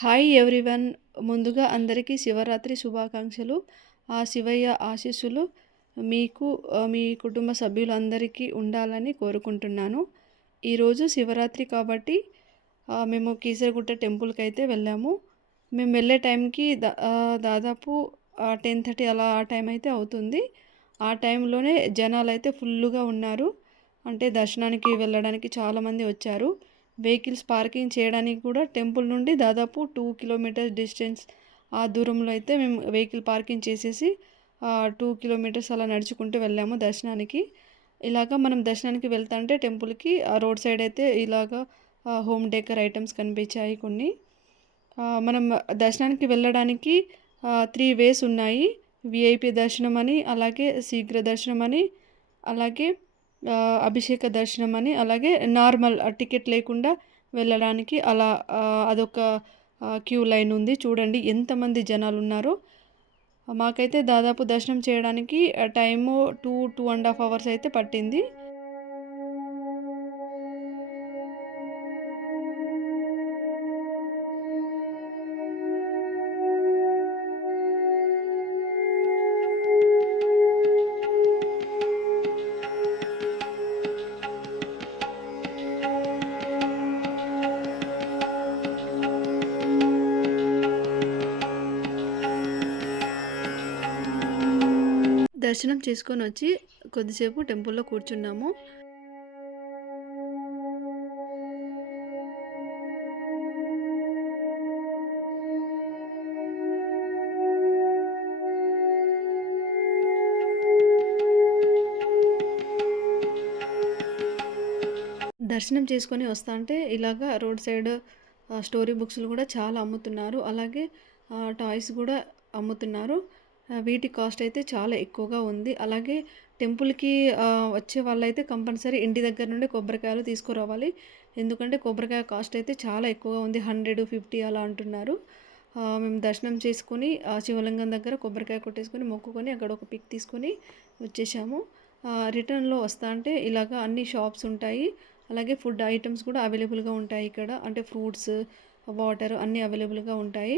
Hi everyone. ముందుగా అందరికీ శివరాత్రి శుభాకాంక్షలు. ఆ శివయ్య ఆశీస్సులు మీకు మీ కుటుంబ సభ్యులందరికీ ఉండాలని కోరుకుంటున్నాను. ఈరోజు శివరాత్రి కాబట్టి మేము కీసరగుట్ట టెంపుల్‌కైతే వెళ్ళాము. మేము వెళ్ళే టైంకి దాదాపు 10:30 అలా ఆ టైం అయితే అవుతుంది. ఆ టైంలోనే జనాలైతే ఫుల్లుగా ఉన్నారు. అంటే దర్శనానికి వెళ్ళడానికి చాలామంది వచ్చారు. వెహికల్స్ పార్కింగ్ చేయడానికి కూడా టెంపుల్ నుండి దాదాపు 2 కిలోమీటర్స్ డిస్టెన్స్ ఆ దూరంలో అయితే మేము వెహికల్ పార్కింగ్ చేసేసి 2 కిలోమీటర్స్ అలా నడుచుకుంటూ వెళ్ళాము దర్శనానికి. ఇలాగ మనం దర్శనానికి వెళ్తుంటే టెంపుల్‌కి ఆ రోడ్ సైడ్ అయితే ఇలాగ హోమ్ డెకర్ ఐటెమ్స్ కనిపించాయి కొన్ని. మనం దర్శనానికి వెళ్ళడానికి 3 వేస్ ఉన్నాయి. వీఐపీ దర్శనం అని, అలాగే శీఘ్ర దర్శనం అని, అలాగే అభిషేక దర్శనం అని, అలాగే నార్మల్ టికెట్ లేకుండా వెళ్ళడానికి అలా అదొక క్యూ లైన్ ఉంది. చూడండి ఎంతమంది జనాలున్నారో. మాకైతే దాదాపు దర్శనం చేయడానికి టైము 2 అవర్స్ అయితే పట్టింది. దర్శనం చేసుకొనొచ్చి కొద్దిసేపు టెంపుల్‌లో కూర్చున్నాము. దర్శనం చేసుకొని వస్తాంటే ఇలాగా రోడ్ సైడ్ స్టోరీ బుక్స్‌లు కూడా చాలా అమ్ముతున్నారు. అలాగే టాయ్స్ కూడా అమ్ముతున్నారు. వీటి కాస్ట్ అయితే చాలా ఎక్కువగా ఉంది. అలాగే టెంపుల్‌కి వచ్చే వాళ్ళైతే కంపల్సరీ ఇంటి దగ్గర నుండి కొబ్బరికాయలు తీసుకురావాలి. ఎందుకంటే కొబ్బరికాయ కాస్ట్ అయితే చాలా ఎక్కువగా ఉంది. 100, 50 అలా అంటున్నారు. మేము దర్శనం చేసుకొని శివలింగం దగ్గర కొబ్బరికాయ కొట్టేసుకొని మొక్కుకొని అక్కడ ఒక పిక్ తీసుకొని వచ్చేసాము. రిటర్న్‌లో వస్తాంటే ఇలాగ అన్ని షాప్స్ ఉంటాయి. అలాగే ఫుడ్ ఐటెమ్స్ కూడా అవైలబుల్‌గా ఉంటాయి ఇక్కడ. అంటే ఫ్రూట్స్, వాటర్ అన్నీ అవైలబుల్‌గా ఉంటాయి.